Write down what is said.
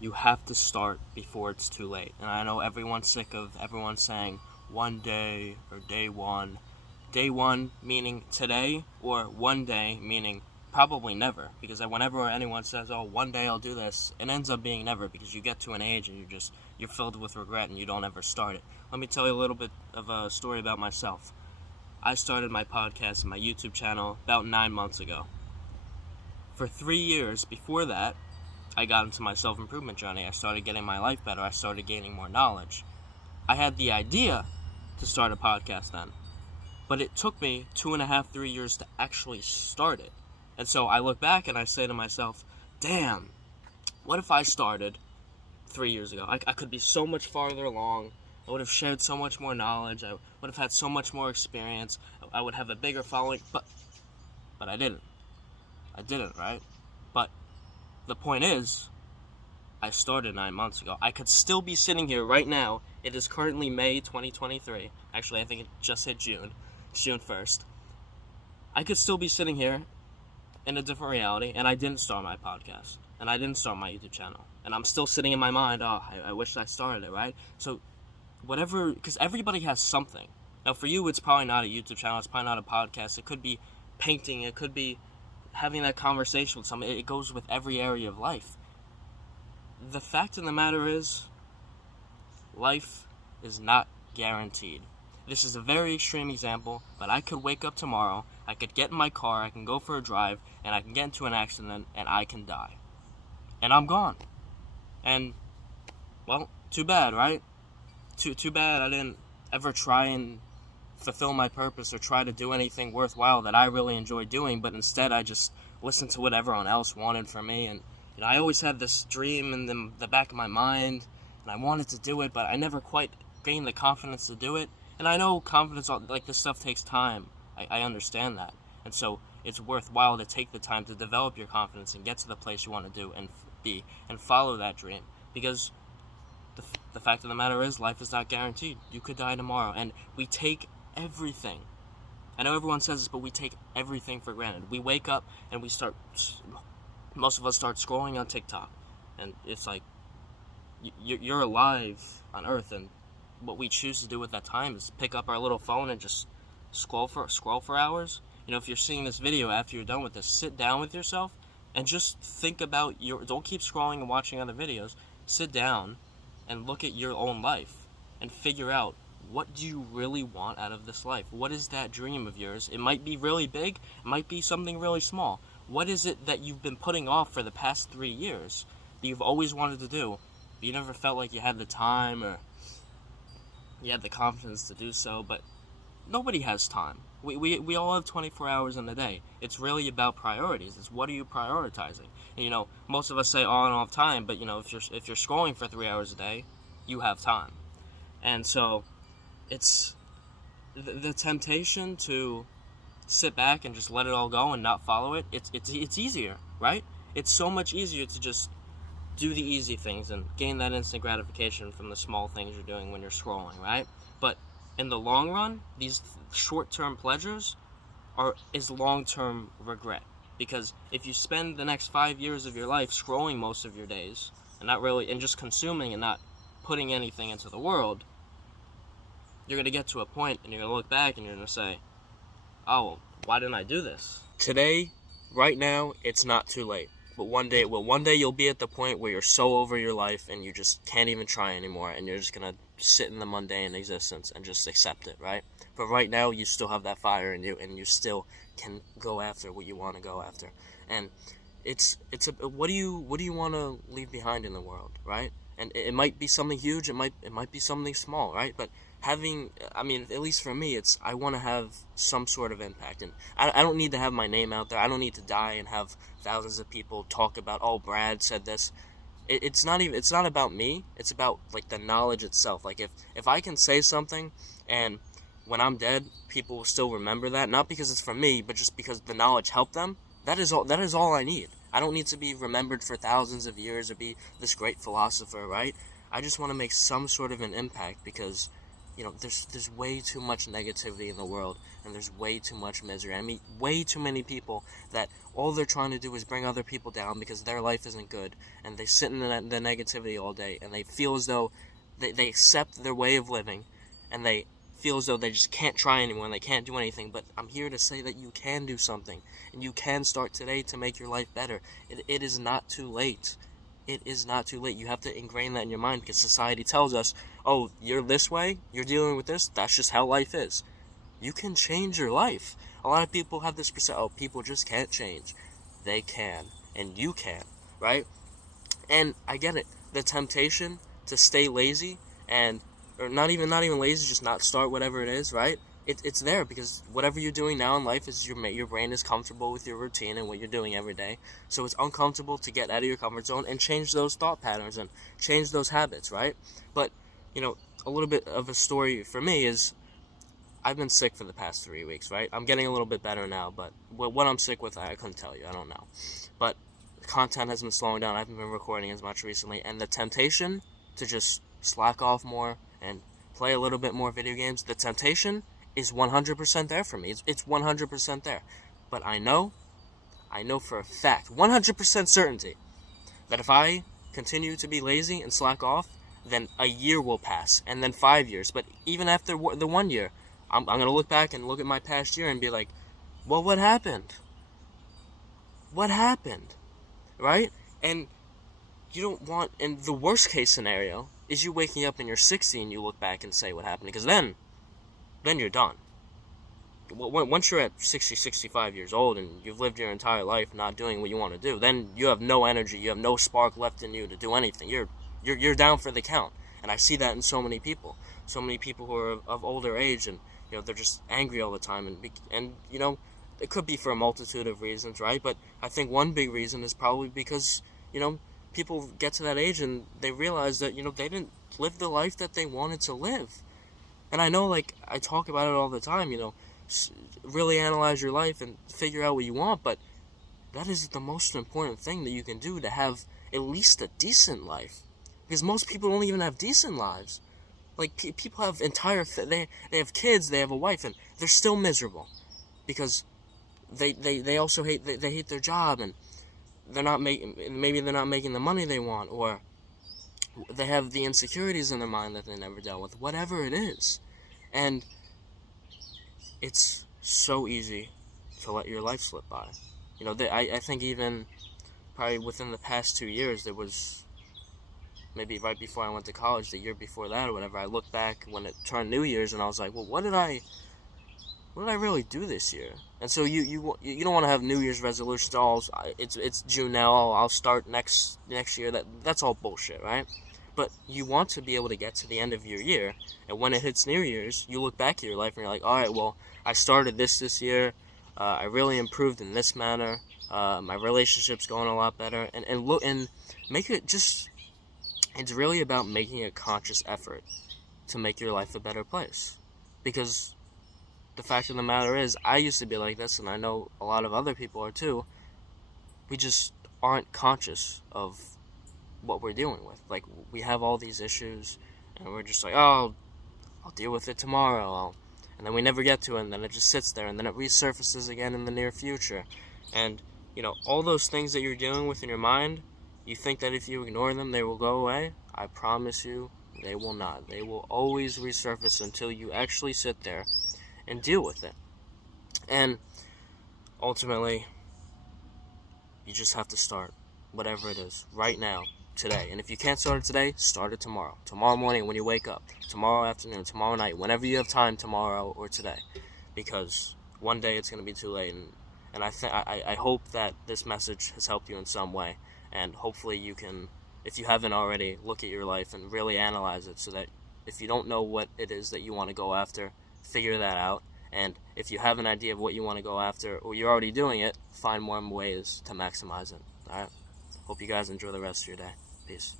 You have to start before it's too late. And I know everyone's sick of everyone saying one day or day one. Day one meaning today, or one day meaning probably never. Because whenever anyone says, oh, one day I'll do this, it ends up being never, because you get to an age and you're filled with regret and you don't ever start it. Let me tell you a little bit of a story about myself. I started my podcast and my YouTube channel about 9 months ago. For 3 years before that, I got into my self-improvement journey. I started getting my life better. I started gaining more knowledge. I had the idea to start a podcast then, but it took me 2.5, 3 years to actually start it. And so I look back and I say to myself, damn, what if I started 3 years ago? I could be so much farther along. I would have shared so much more knowledge. I would have had so much more experience. I would have a bigger following, but I didn't. I didn't, right? But the point is, I started 9 months ago. I could still be sitting here right now. It is currently May 2023. Actually, I think it just hit June. It's June 1st. I could still be sitting here in a different reality, and I didn't start my podcast, and I didn't start my YouTube channel. And I'm still sitting in my mind, oh, I wish I started it, right? So, whatever, because everybody has something. Now, for you, it's probably not a YouTube channel. It's probably not a podcast. It could be painting. It could be having that conversation with someone. It goes with every area of life. The fact of the matter is, life is not guaranteed. This is a very extreme example, but I could wake up tomorrow, I could get in my car, I can go for a drive, and I can get into an accident, and I can die. And I'm gone. And, well, too bad, right? Too bad I didn't ever try and fulfill my purpose or try to do anything worthwhile that I really enjoy doing, but instead I just listened to what everyone else wanted from me. And I always had this dream in the back of my mind, and I wanted to do it, but I never quite gained the confidence to do it. And I know confidence, like, this stuff takes time. I understand that. And so it's worthwhile to take the time to develop your confidence and get to the place you want to do and be and follow that dream. Because the fact of the matter is, life is not guaranteed. You could die tomorrow, and we take everything. I know everyone says this, but we take everything for granted. We wake up and most of us start scrolling on TikTok, and it's like, you're alive on Earth, and what we choose to do with that time is pick up our little phone and just scroll for hours. If you're seeing this video after you're done with this, sit down with yourself and just think about don't keep scrolling and watching other videos. Sit down and look at your own life and figure out, what do you really want out of this life? What is that dream of yours? It might be really big, it might be something really small. What is it that you've been putting off for the past 3 years that you've always wanted to do, but you never felt like you had the time or you had the confidence to do so? But nobody has time. We all have 24 hours in a day. It's really about priorities. It's what are you prioritizing? And, most of us say, oh, I don't have time, but if you're scrolling for 3 hours a day, you have time. And so it's the temptation to sit back and just let it all go and not follow it. It's easier, right? It's so much easier to just do the easy things and gain that instant gratification from the small things you're doing when you're scrolling, right? But in the long run, these short-term pleasures is long-term regret. Because if you spend the next 5 years of your life scrolling most of your days and just consuming and not putting anything into the world, you're going to get to a point and you're going to look back and you're going to say, oh, why didn't I do this? Today, right now, it's not too late. But one day you'll be at the point where you're so over your life and you just can't even try anymore, and you're just going to sit in the mundane existence and just accept it, right? But right now, you still have that fire in you, and you still can go after what you want to go after. And what do you want to leave behind in the world, right? And it might be something huge, it might be something small, right? But at least for me, I want to have some sort of impact. And I don't need to have my name out there. I don't need to die and have thousands of people talk about, oh, Brad said this. It's not about me. It's about, like, the knowledge itself. Like, if I can say something and when I'm dead, people will still remember that, not because it's from me, but just because the knowledge helped them, that is all I need. I don't need to be remembered for thousands of years or be this great philosopher, right? I just want to make some sort of an impact, because there's way too much negativity in the world, and there's way too much misery. I mean, way too many people that all they're trying to do is bring other people down because their life isn't good, and they sit in the negativity all day, and they feel as though they accept their way of living, and they feel as though they just can't try anymore and they can't do anything. But I'm here to say that you can do something, and you can start today to make your life better. It is not too late. It is not too late. You have to ingrain that in your mind, because society tells us, oh, you're this way, you're dealing with this, that's just how life is. You can change your life. A lot of people have this perception, oh, people just can't change. They can, and you can, right? And I get it. The temptation to stay lazy, or not even lazy, just not start whatever it is, right? It's there, because whatever you're doing now in life is your brain is comfortable with your routine and what you're doing every day. So it's uncomfortable to get out of your comfort zone and change those thought patterns and change those habits, right? But, a little bit of a story for me is I've been sick for the past 3 weeks, right? I'm getting a little bit better now, but what I'm sick with, I couldn't tell you. I don't know. But content has been slowing down. I haven't been recording as much recently, and the temptation to just slack off more and play a little bit more video games, the temptation is 100% there for me. It's 100% there. But I know for a fact, 100% certainty, that if I continue to be lazy and slack off, then a year will pass, and then 5 years. But even after the 1 year, I'm going to look back and look at my past year and be like, well, what happened? What happened? Right? And you don't want, and the worst case scenario is you waking up and you're 60 and you look back and say what happened, because then you're done. Once you're at 60, 65 years old and you've lived your entire life not doing what you want to do, then you have no energy, you have no spark left in you to do anything. You're down for the count. And I see that in so many people who are of older age, and they're just angry all the time, and it could be for a multitude of reasons, right? But I think one big reason is probably because people get to that age and they realize that they didn't live the life that they wanted to live. And I know, like, I talk about it all the time, really analyze your life and figure out what you want, but that is the most important thing that you can do to have at least a decent life. Because most people don't even have decent lives. Like, people have they have kids, they have a wife, and they're still miserable. Because they also hate their job, and maybe they're not making the money they want, or they have the insecurities in their mind that they never dealt with, whatever it is. And it's so easy to let your life slip by. I think even probably within the past 2 years, there was maybe right before I went to college, the year before that or whatever, I looked back when it turned New Year's and I was like, well, what did I really do this year? And so you don't want to have New Year's resolutions. It's June now. I'll start next year. That's all bullshit, right? But you want to be able to get to the end of your year, and when it hits New Year's, you look back at your life and you're like, all right, well, I started this year. I really improved in this manner. My relationship's going a lot better, and make it just. It's really about making a conscious effort to make your life a better place, because the fact of the matter is, I used to be like this, and I know a lot of other people are too. We just aren't conscious of what we're dealing with. Like, we have all these issues, and we're just like, oh, I'll deal with it tomorrow. And then we never get to it, and then it just sits there, and then it resurfaces again in the near future. And, all those things that you're dealing with in your mind, you think that if you ignore them, they will go away. I promise you, they will not. They will always resurface until you actually sit there and deal with it. And ultimately, you just have to start whatever it is right now, today. And if you can't start it today, start it tomorrow. Tomorrow morning when you wake up, tomorrow afternoon, tomorrow night, whenever you have time, tomorrow or today. Because one day it's going to be too late. And I hope that this message has helped you in some way. And hopefully you can, if you haven't already, look at your life and really analyze it, so that if you don't know what it is that you want to go after, figure that out. And if you have an idea of what you want to go after, or you're already doing it, find more ways to maximize it. Alright? Hope you guys enjoy the rest of your day. Peace.